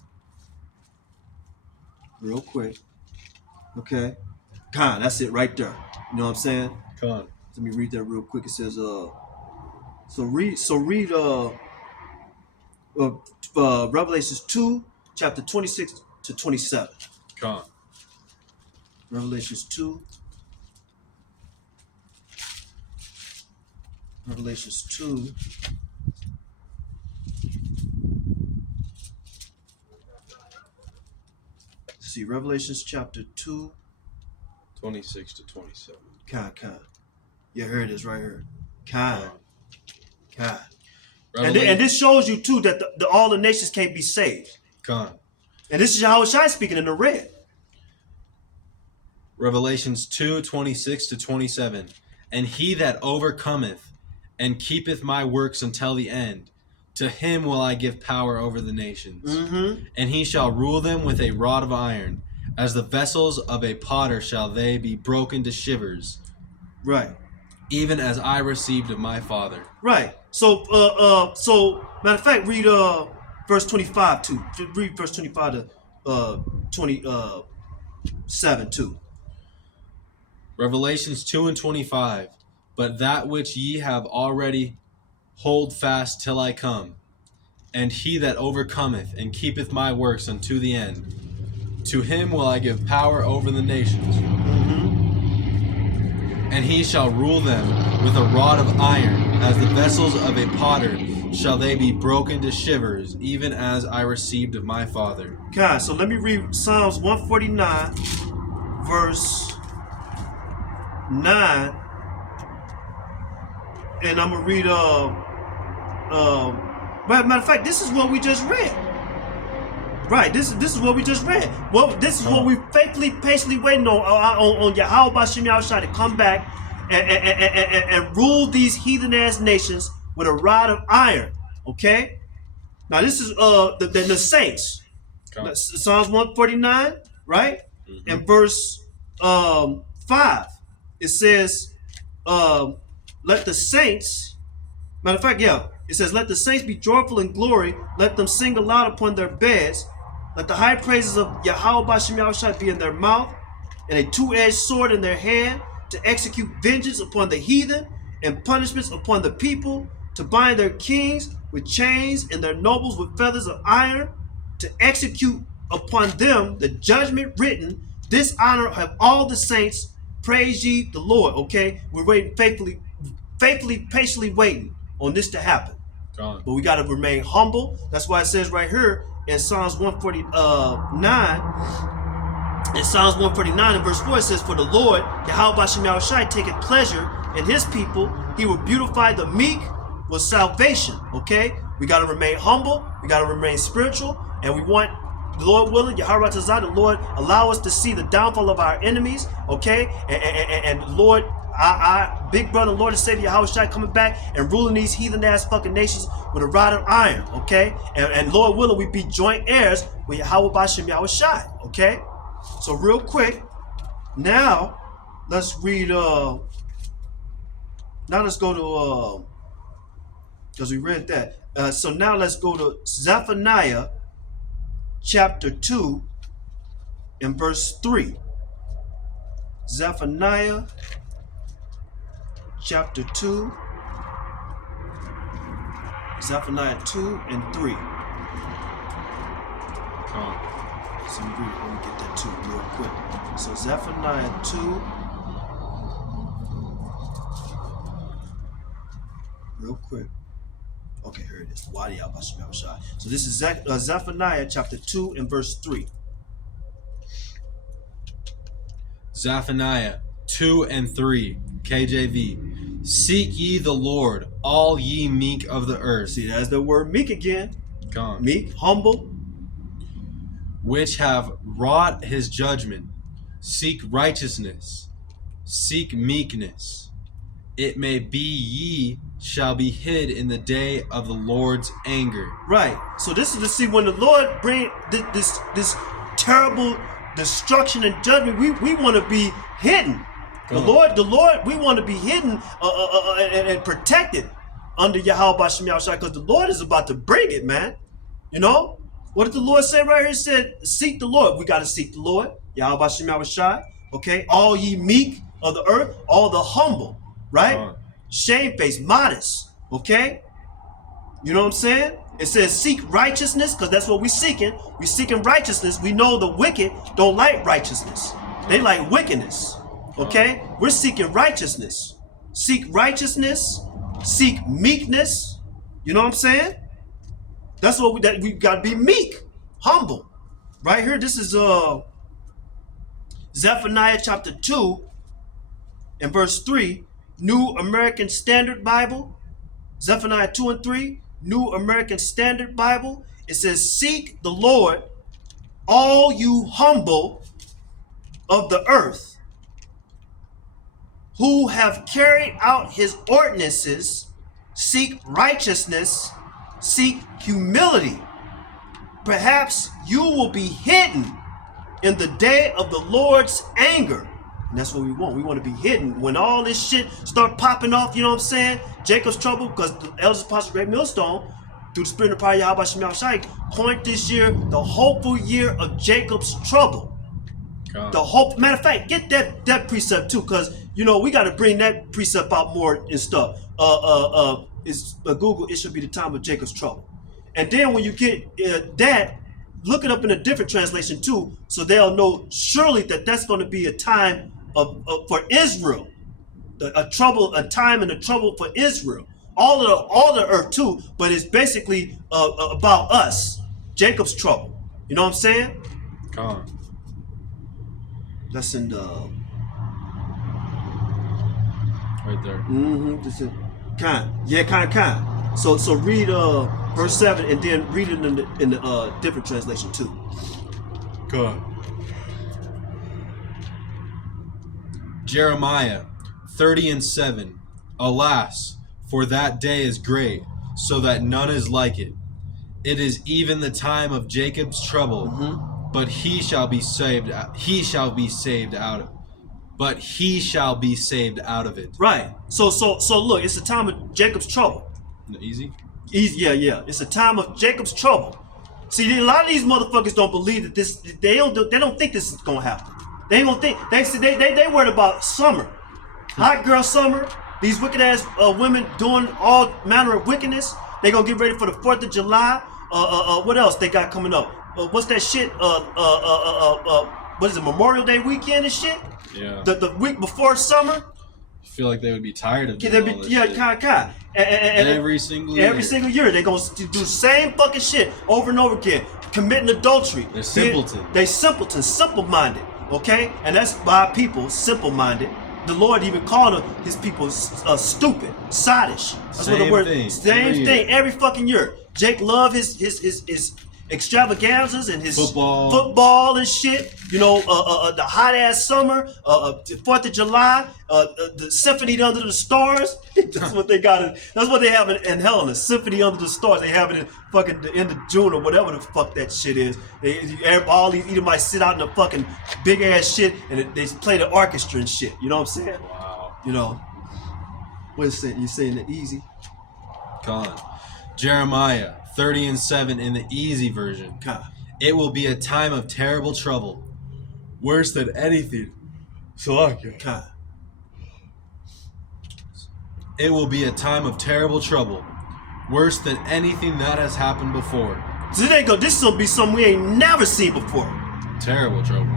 Real quick. Okay. That's it right there. You know what I'm saying? Con. Let me read that real quick. It says read Revelations 2, chapter 26 to 27. Con. Revelations 2. Revelations 2. Let's see, Revelations chapter 2. 26 to 27. Yeah, here it is right here. And Revelation. this shows you too that all the nations can't be saved. Con. And this is Yahushua speaking in the red. Revelations 2, 26 to 27. And he that overcometh and keepeth my works until the end, to him will I give power over the nations. Mm-hmm. And he shall rule them with a rod of iron. As the vessels of a potter shall they be broken to shivers. Right. Even as I received of my Father. Right. So matter of fact, read verse 25 too. Read verse 25 to 27 too. Revelations 2 and 25. But that which ye have already hold fast till I come. And he that overcometh and keepeth my works unto the end, to him will I give power over the nations. Mm-hmm. And he shall rule them with a rod of iron. As the vessels of a potter shall they be broken to shivers, even as I received of my Father. Okay, so let me read Psalms 149, verse 9. And I'm going to read, matter of fact, this is what we just read. Right, this is what we just read. Well, this is what we faithfully, patiently waiting on Yahweh Bashem Yahushua to come back and rule these heathen ass nations with a rod of iron. Okay. Now this is the saints. Okay. Psalms 149, right? Mm-hmm. And verse 5. It says, "Let the saints." Matter of fact, yeah. It says, "Let the saints be joyful in glory. Let them sing aloud upon their beds. Let the high praises of Yahweh Bashem Yahushua be in their mouth, and a two-edged sword in their hand, to execute vengeance upon the heathen and punishments upon the people, to bind their kings with chains and their nobles with feathers of iron, to execute upon them the judgment written. This honor have all the saints. Praise ye the Lord." Okay, we're waiting faithfully, patiently waiting on this to happen. But we got to remain humble. That's why it says right here in Psalms 149. In Psalms 149 and verse 4, it says, "For the Lord, Yahweh Bashem Yahushua, taketh pleasure in his people. He will beautify the meek with salvation." Okay? We got to remain humble. We got to remain spiritual. And we want, the Lord willing, Yahweh Tazah, the Lord, allow us to see the downfall of our enemies. Okay? And Lord, our big brother, Lord and Savior Yahushua coming back and ruling these heathen ass fucking nations with a rod of iron. Okay? And Lord willing, we be joint heirs with Yahweh Bashem Yahushua. Okay? So real quick, now let's read. Now let's go to because we read that. So now let's go to Zephaniah chapter 2 and verse 3. Zephaniah chapter 2. Zephaniah 2 and 3. So let me get that 2 real quick. So Zephaniah 2. Real quick. Okay, here it is. Wadi Al Bashim Al Shai. So this is Zephaniah chapter 2 and verse 3. Zephaniah 2 and 3, KJV. Seek ye the Lord, all ye meek of the earth. See, that's the word meek again. Come. Meek, humble. Which have wrought his judgment. Seek righteousness. Seek meekness. It may be ye shall be hid in the day of the Lord's anger. Right. So this is to see when the Lord bring this terrible destruction and judgment. We want to be hidden. The Lord, we want to be hidden and protected under Yahweh Bashim Yahushai, because the Lord is about to bring it, man. You know what did the Lord say right here? He said, "Seek the Lord." We got to seek the Lord, Yahweh Bashim Yahushai. Okay, all ye meek of the earth, all the humble, right? Shamefaced, modest. Okay, you know what I'm saying? It says seek righteousness, because that's what we're seeking. We're seeking righteousness. We know the wicked don't like righteousness. They like wickedness. Okay? We're seeking righteousness. Seek righteousness. Seek meekness. You know what I'm saying? That's what we got to be meek. Humble. Right here, this is Zephaniah chapter 2 and verse 3. New American Standard Bible. Zephaniah 2 and 3. New American Standard Bible. It says, seek the Lord, all you humble of the earth, who have carried out his ordinances. Seek righteousness, seek humility. Perhaps you will be hidden in the day of the Lord's anger. And that's what we want. We want to be hidden when all this shit start popping off. You know what I'm saying? Jacob's trouble, because the elders apostle Greatmillstone, through the spirit of power Yahweh Shemel Shai, coined this year the hopeful year of Jacob's trouble. God. The hope. Matter of fact, get that precept too, because you know we got to bring that precept out more and stuff. Google. It should be the time of Jacob's trouble. And then when you get that, look it up in a different translation too, so they'll know surely that that's going to be a time for Israel, a time and a trouble for Israel, all the earth too. But it's basically about us, Jacob's trouble. You know what I'm saying? Come on. That's in the right there. This is kind. So read verse 7 and then read it in the different translation too. Good. Jeremiah 30 and 7. Alas, for that day is great, so that none is like it. It is even the time of Jacob's trouble, but he shall be saved. He shall be saved out of. But he shall be saved out of it. Right. So look, it's the time of Jacob's trouble. Easy, yeah. It's a time of Jacob's trouble. See, a lot of these motherfuckers don't believe that this. They don't think this is gonna happen. They ain't gonna think. They worried about summer, hot girl summer. These wicked ass women doing all manner of wickedness. They gonna get ready for the 4th of July. What else they got coming up? What's that shit? What is it? Memorial Day weekend and shit. Yeah. The week before summer. I feel like they would be tired of doing all this shit. And every single year. Every single year they're gonna do the same fucking shit over and over again, committing adultery. They're simpletons. They simpletons, simple-minded. Okay, and that's why people simple-minded. The Lord even called his people stupid, sottish. That's what the word. Same thing every fucking year. Jake love his extravaganzas and his football and shit. You know, the hot ass summer, 4th of July, the symphony under the stars. That's what they got. That's what they have in Helena. Symphony under the stars. They have it in fucking the end of June or whatever the fuck that shit is. All these Edomites sit out in the fucking big ass shit and they play the orchestra and shit. You know what I'm saying? Wow. You know. What is it? You saying it easy? Come on. Jeremiah 30 and 7 in the easy version. It will be a time of terrible trouble, worse than anything. It will be a time of terrible trouble, worse than anything that has happened before. So there you go. This is gonna be something we ain't never seen before. Terrible trouble.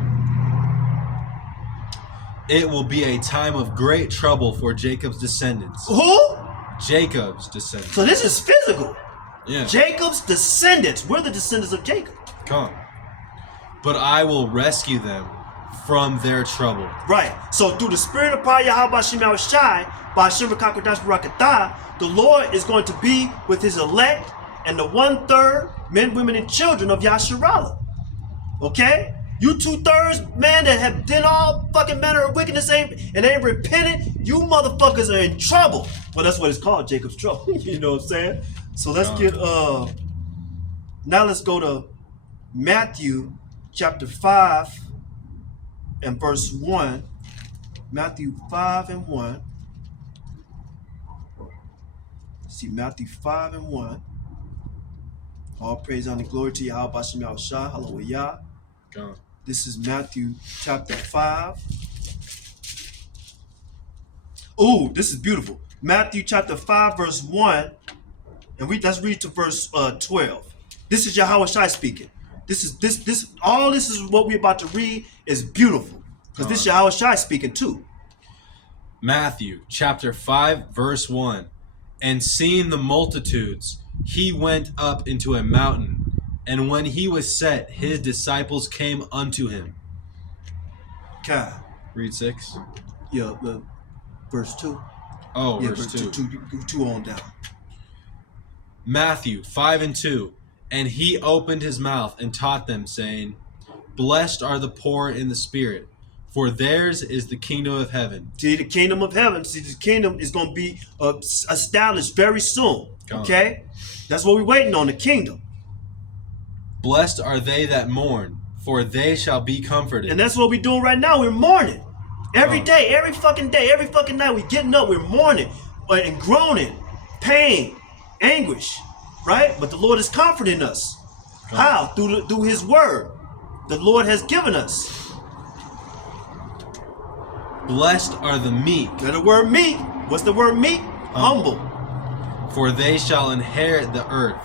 It will be a time of great trouble for Jacob's descendants. Who? Jacob's descendants. So this is physical. Yeah. Jacob's descendants. We're the descendants of Jacob. Come. But I will rescue them from their trouble. Right. So through the spirit of power, Yahweh Shem Shai, by Hashem Rakakadash Barakatah, the Lord is going to be with his elect and the 1/3 men, women, and children of Yasharallah. Okay? You 2/3, man, that have done all fucking manner of wickedness and ain't repented, you motherfuckers are in trouble. Well, that's what it's called, Jacob's trouble. You know what I'm saying? So let's get now let's go to Matthew chapter 5 and verse 1. Matthew 5 and 1. See, Matthew 5 and 1. All praise, honor, glory to Yahweh Bashem Yahushua. Hallelujah. Come. This is Matthew chapter 5. Oh, this is beautiful. Matthew chapter 5, verse 1. And let's read to verse 12. This is Yahweh Shai speaking. This is what we're about to read is beautiful. Because this is Yahweh Shai speaking too. Matthew chapter 5, verse 1. And seeing the multitudes, he went up into a mountain. And when he was set, his disciples came unto him. Okay. Read 6. Yeah, verse 2. Oh, Yeah, verse 2. 2 on down. Matthew 5 and 2. And he opened his mouth and taught them, saying, Blessed are the poor in the spirit, for theirs is the kingdom of heaven. See, the kingdom of heaven. See, the kingdom is going to be established very soon. Okay? That's what we're waiting on, the kingdom. Blessed are they that mourn, for they shall be comforted. And that's what we're doing right now. We're mourning. Every day, every fucking day, every fucking night, we're getting up, we're mourning and groaning, pain, anguish, right? But the Lord is comforting us. How? Through his word. The Lord has given us. Blessed are the meek. Now the word meek, what's the word meek? Humble. For they shall inherit the earth.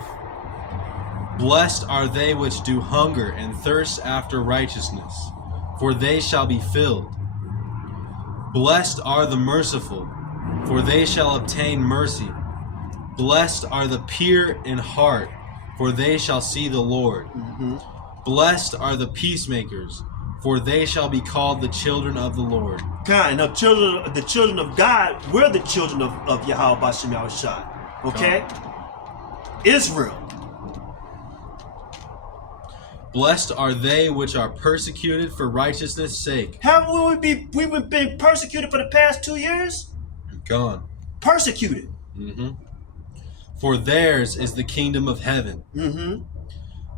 Blessed are they which do hunger and thirst after righteousness, for they shall be filled. Blessed are the merciful, for they shall obtain mercy. Blessed are the pure in heart, for they shall see the Lord. Blessed are the peacemakers, for they shall be called the children of the Lord. God, now the children of God, we're the children of Yahweh Bashem Yahushua. Okay? Israel. Blessed are they which are persecuted for righteousness' sake. Haven't we been persecuted for the past 2 years? Gone. Persecuted. For theirs is the kingdom of heaven.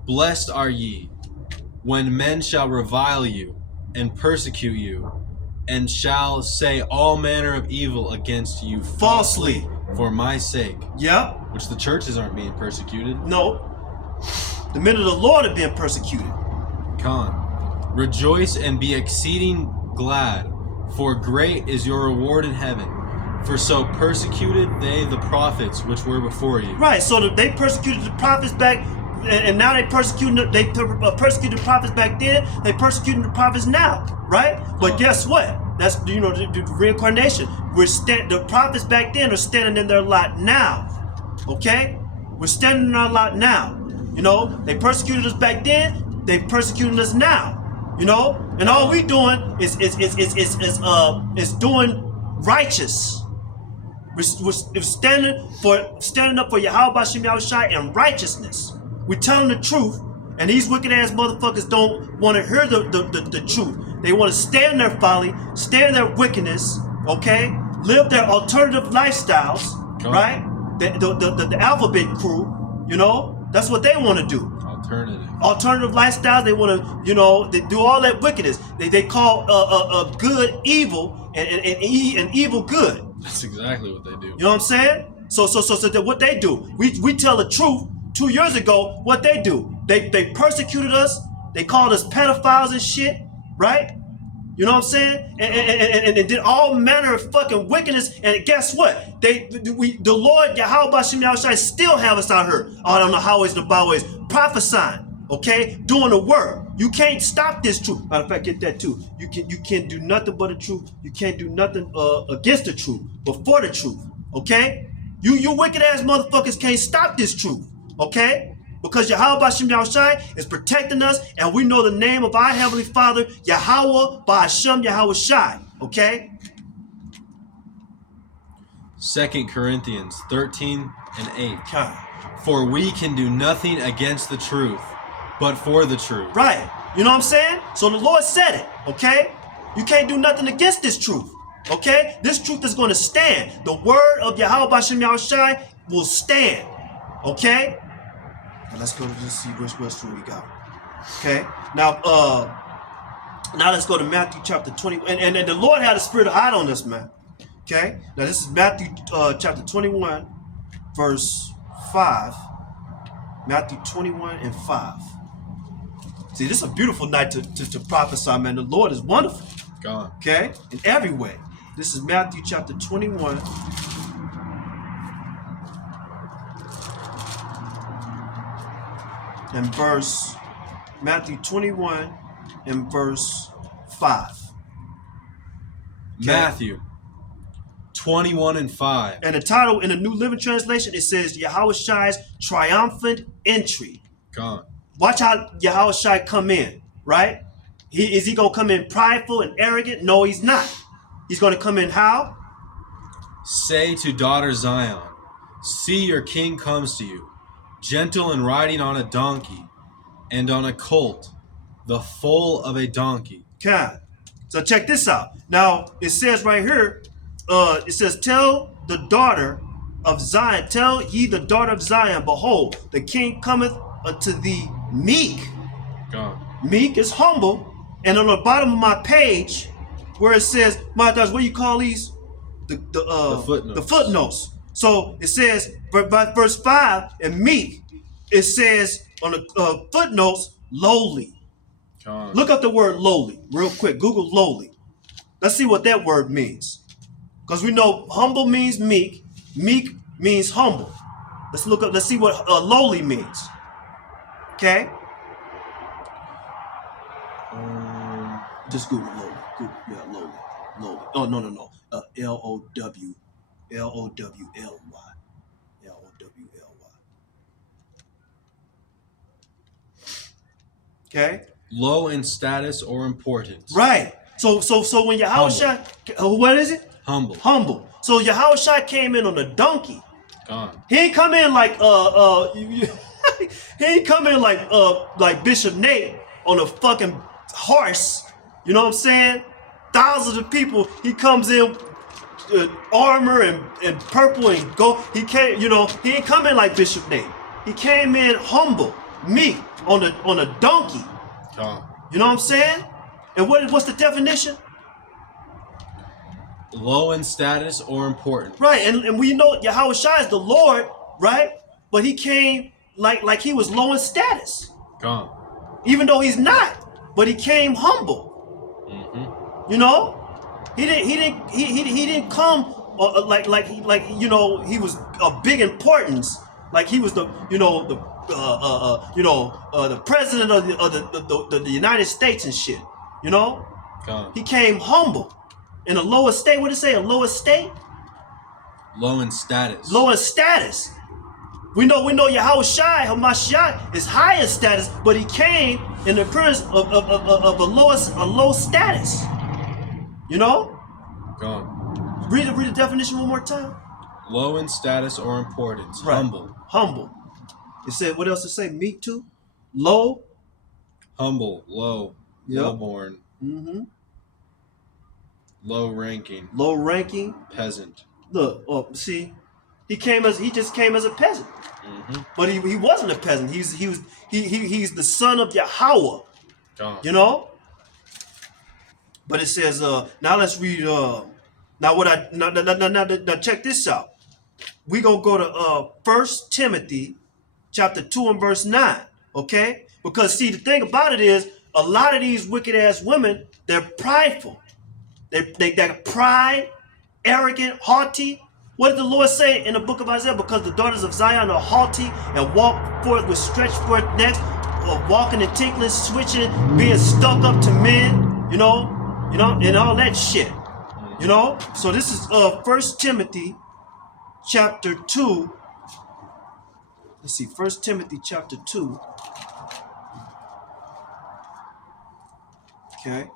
Blessed are ye, when men shall revile you, and persecute you, and shall say all manner of evil against you falsely for my sake. Yeah. Which the churches aren't being persecuted. No. The men of the Lord are being persecuted. Con. Rejoice and be exceeding glad, for great is your reward in heaven. For so persecuted they the prophets which were before you. Right, so they persecuted the prophets back, and now they persecuted the prophets back then. They persecuting the prophets now, right? But guess what? That's the reincarnation. The prophets back then are standing in their lot now. Okay, we're standing in our lot now. They persecuted us back then. They persecuting us now. And all we doing is doing righteous. We're standing up for Yahweh Bashem Yahushai and righteousness. We're telling the truth, and these wicked ass motherfuckers don't want to hear the truth. They want to stay in their folly, stay in their wickedness, okay? Live their alternative lifestyles, right? The alphabet crew, that's what they want to do. Alternative lifestyles. They want to, they do all that wickedness. They call good evil and evil good. That's exactly what they do. You know what I'm saying? So what they do? We tell the truth. 2 years ago, what they do? They persecuted us. They called us pedophiles and shit, right? You know what I'm saying? And did all manner of fucking wickedness. And guess what? The Lord Yahweh Bashem Yahushai still have us out here on the highways and the byways prophesying. Okay, doing the work. You can't stop this truth. Matter of fact, get that too. You can't do nothing but the truth. You can't do nothing against the truth, but for the truth. Okay, You wicked ass motherfuckers can't stop this truth, okay? Because Yahweh Ba'Shem Yahushai is protecting us, and we know the name of our Heavenly Father, Yahweh Ba'Shem Yahushai, okay? 2 Corinthians 13 and 8. Okay. For we can do nothing against the truth, but for the truth. Right. You know what I'm saying? So the Lord said it, okay? You can't do nothing against this truth, okay? This truth is going to stand. The word of Yahweh Ba'Shem Yahushai will stand, okay? Now let's go to just see which truth we got. Okay? Now let's go to Matthew chapter 20. And the Lord had a spirit of hide on us, man. Okay? Now this is Matthew chapter 21, verse 5. Matthew 21 and 5. See, this is a beautiful night to prophesy, man. The Lord is wonderful. God. Okay? In every way. This is Matthew chapter 21. And Matthew 21 and verse 5. Okay? Matthew 21 and 5. And the title in the New Living Translation, it says Yahushai's triumphant entry. God. Watch how Yahushai come in, right? Is he going to come in prideful and arrogant? No, he's not. He's going to come in how? Say to daughter Zion, see your king comes to you, gentle and riding on a donkey, and on a colt, the foal of a donkey. Okay. So check this out. Now, it says right here, it says, tell the daughter of Zion, tell ye the daughter of Zion, behold, the king cometh unto thee meek. God. Meek is humble. And on the bottom of my page, where it says, my gosh, what do you call these? The footnotes. The footnotes. So it says, by verse 5, and meek, it says on the footnotes, lowly. God. Look up the word lowly real quick. Google lowly. Let's see what that word means. Because we know humble means meek. Meek means humble. Let's see what lowly means. Okay? Just Google lowly. Google, yeah, lowly. Lowly. Oh, no. L-O-W. L-O-W-L-Y. L-O-W-L-Y. Okay? Low in status or importance. Right. So when Yahushua, what is it? Humble. Humble. So Yahushua came in on a donkey. God. He ain't come in like he ain't come in like Bishop Nate on a fucking horse. You know what I'm saying? Thousands of people. He comes in armor and purple and gold. He came, he ain't come in like Bishop Nate. He came in humble, meek, on a donkey. God. You know what I'm saying? And what's the definition? Low in status or importance. Right, and we know Yahushua is the Lord, right? But he came like he was low in status. God. Even though he's not, but he came humble. Mm-hmm. You know? He didn't come like he was of big importance, like he was the president of the United States and shit. You know? God. He came humble. In a lower state, what did it say? A lower state? Low in status. Low in status. We know Yahushua, Hamashiach, is high in status, but he came in the appearance of a low status. You know? God. Read the definition one more time. Low in status or importance. Right. Humble. Humble. It said, what else it say? Meek too? Low? Humble. Low. Yep. Lowborn. Mm-hmm. Low ranking. Low ranking. Peasant. Look, see, he just came as a peasant. Mm-hmm. But he wasn't a peasant. He's the son of Yahweh. God. You know? But it says, now let's read now check this out. We gonna go to 1 Timothy chapter 2 and verse 9. Okay? Because see, the thing about it is, a lot of these wicked ass women, they're prideful. They got pride, arrogant, haughty. What did the Lord say in the book of Isaiah? Because the daughters of Zion are haughty and walk forth with stretched forth necks, walking and tinkling, switching, being stuck up to men, you know, and all that shit. You know? So this is 1 Timothy chapter 2. Let's see, 1 Timothy chapter 2. Okay.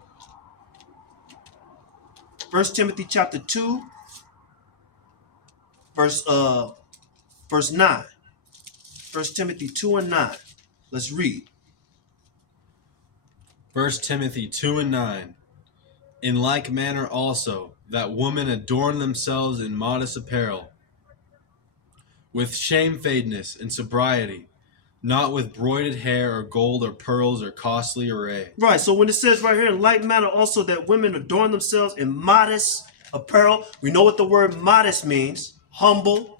1 Timothy chapter 2, verse 9. 1 Timothy 2 and 9. Let's read. 1 Timothy 2 and 9. In like manner also, that women adorn themselves in modest apparel, with shamefacedness and sobriety, not with broided hair or gold or pearls or costly array. Right, so when it says right here, in like manner also that women adorn themselves in modest apparel, we know what the word modest means. Humble,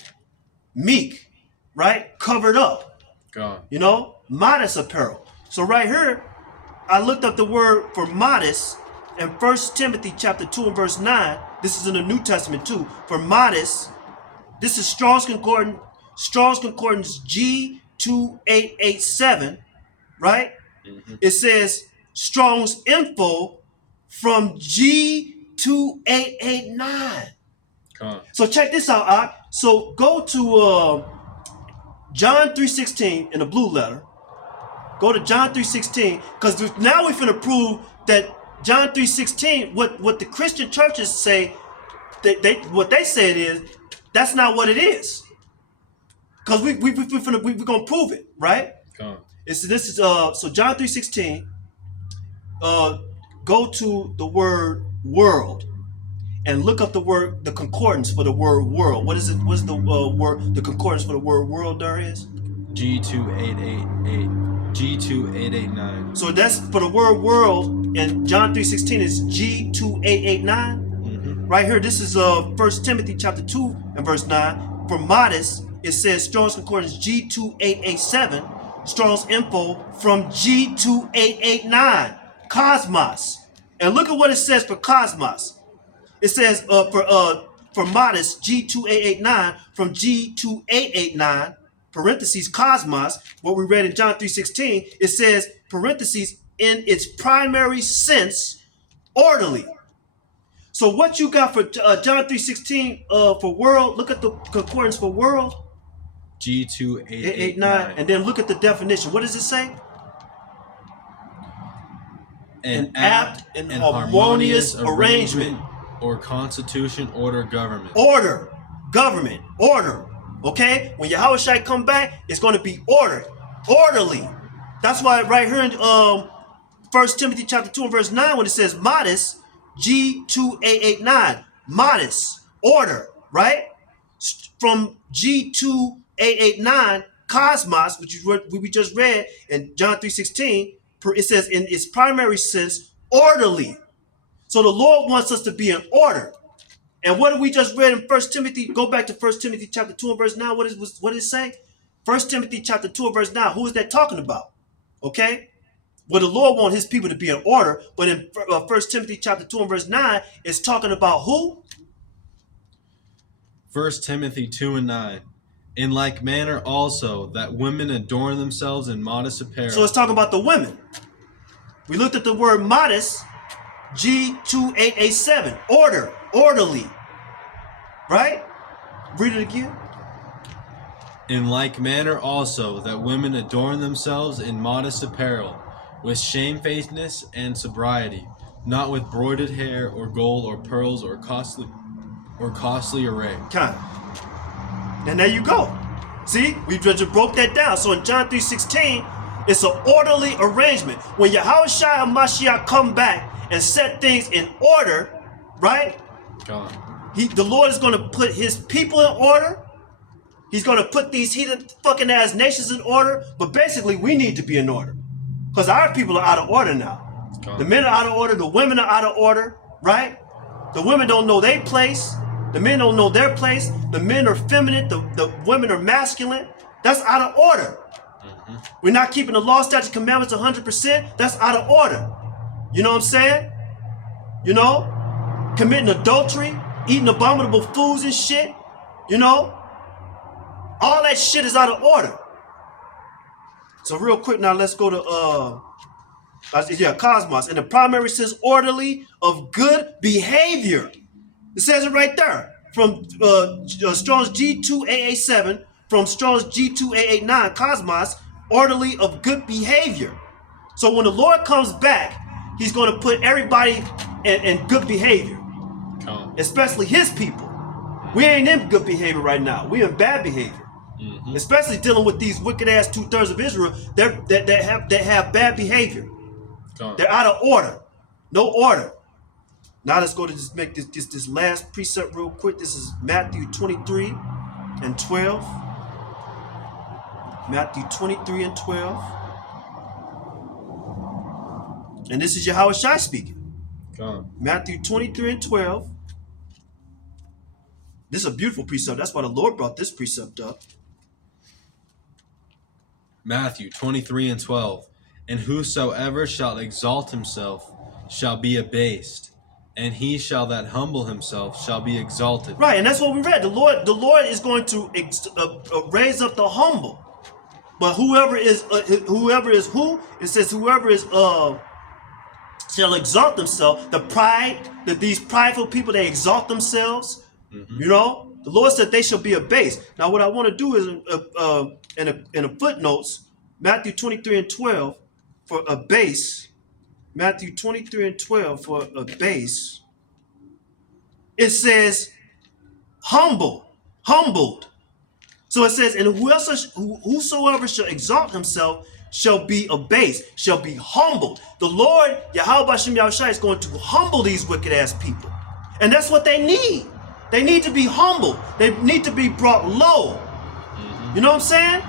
meek, right? Covered up. God. You know, modest apparel. So right here, I looked up the word for modest in 1 Timothy chapter 2 and verse 9. This is in the New Testament too. For modest, this is Strong's Concordance G2887, right? Mm-hmm. It says Strong's Info from G2889. God. So check this out, Ak. So go to John 3:16 in the blue letter. Go to John 3:16, because now we're finna prove that John 3:16, what the Christian churches say, what they say it is, that's not what it is. Because we're gonna prove it, right? God. So John 3:16. Go to the word world and look up the concordance for the word world. What is it? What's the word? The concordance for the word world there is G2888. G2889. So that's for the word world, and John 3:16 is G2889. Mm-hmm. Right here, this is 1 Timothy chapter 2 and verse 9. For modest, it says Strong's Concordance G2887. Strong's Info from G2889. Cosmos. And look at what it says for cosmos. It says for modest G2889 from G2889 parentheses cosmos, what we read in John 3:16, it says parentheses in its primary sense orderly. So what you got for John 3:16 for world, look at the concordance for world G2889. and then look at the definition. What does it say? An apt and harmonious arrangement or constitution, order, government. Order, government, order. Okay? When Yahushua come back, it's going to be ordered, orderly. That's why right here in 1 Timothy chapter 2 and verse 9, when it says modest, G2889, modest, order, right? From G2889, cosmos, which is what we just read in John 3:16, it says in its primary sense, orderly. So the Lord wants us to be in order. And what did we just read in 1 Timothy? Go back to 1 Timothy chapter 2 and verse 9. What did it say? 1 Timothy chapter 2 and verse 9. Who is that talking about? Okay? Well, the Lord wants his people to be in order. But in 1 Timothy chapter 2 and verse 9, it's talking about who? 1 Timothy 2 and 9. In like manner also, that women adorn themselves in modest apparel. So it's talking about the women. We looked at the word modest, G2887, order, orderly. Right? Read it again. In like manner also, that women adorn themselves in modest apparel, with shamefacedness and sobriety, not with broided hair or gold or pearls or costly array. Kind. And there you go. See, we just broke that down. So in John 3:16, it's an orderly arrangement. When Yahushua HaMashiach come back and set things in order, right? God. The Lord is going to put his people in order. He's going to put these heathen fucking ass nations in order. But basically, we need to be in order. Because our people are out of order now. God. The men are out of order. The women are out of order, right? The women don't know their place. The men don't know their place. The men are feminine. The women are masculine. That's out of order. Mm-hmm. We're not keeping the law, statute, commandments 100%. That's out of order. You know what I'm saying? You know? Committing adultery, eating abominable foods and shit. You know? All that shit is out of order. So real quick now, let's go to cosmos. In the primary sense, orderly, of good behavior. It says it right there. Strong's G2AA7, from Strong's G2A89, Cosmos, orderly of good behavior. So when the Lord comes back, he's going to put everybody in good behavior, especially his people. We ain't in good behavior right now. We in bad behavior. Especially dealing with these wicked ass 2/3 of Israel that have bad behavior. They're out of order. No order. Now let's go to just make this last precept real quick. This is Matthew 23 and 12. Matthew 23 and 12. And this is Yahweh Shai speaking. Matthew 23 and 12. This is a beautiful precept. That's why the Lord brought this precept up. Matthew 23 and 12. And whosoever shall exalt himself shall be abased, and he shall that humble himself shall be exalted. Right, and that's what we read. The Lord is going to raise up the humble. But whoever is who? It says whoever is shall exalt themselves. The pride, that these prideful people, they exalt themselves. You know, the Lord said they shall be abased. Now, what I want to do is in a footnotes, Matthew 23 and 12 for a base. Matthew 23 and 12 for a base. It says humbled. So it says, and whosoever shall exalt himself shall be abased, shall be humbled. The Lord, Yahweh Bashem Yahushai, is going to humble these wicked ass people. And that's what they need. They need to be humbled. They need to be brought low. You know what I'm saying?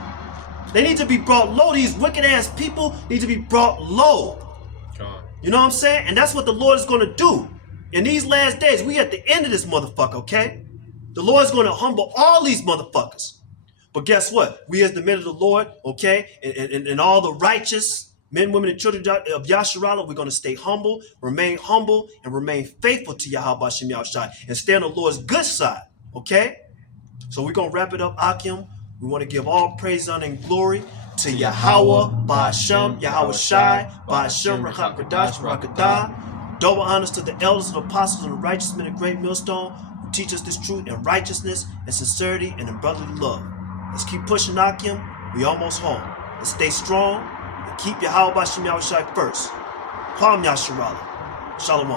They need to be brought low. These wicked ass people need to be brought low. You know what I'm saying? And that's what the Lord is going to do. In these last days, we at the end of this motherfucker, okay? The Lord is going to humble all these motherfuckers. But guess what? We as the men of the Lord, okay, and all the righteous men, women, and children of Yasharallah, we're going to stay humble, and remain faithful to Yahweh Bashem Yahushai, and stay on the Lord's good side, okay? So we're going to wrap it up, Akim. We want to give all praise, honor, and glory to Yahweh Bashem, Yahweh Shai, Bashem, Rakakadash, Rakadah. Double honors to the elders and apostles and the righteous men of Great Millstone who teach us this truth in righteousness and sincerity and in brotherly love. Let's keep pushing, Akim. We almost home. Let's stay strong and keep Yahweh Bashem Yahushai first. Kwam Yasharallah. Shalom.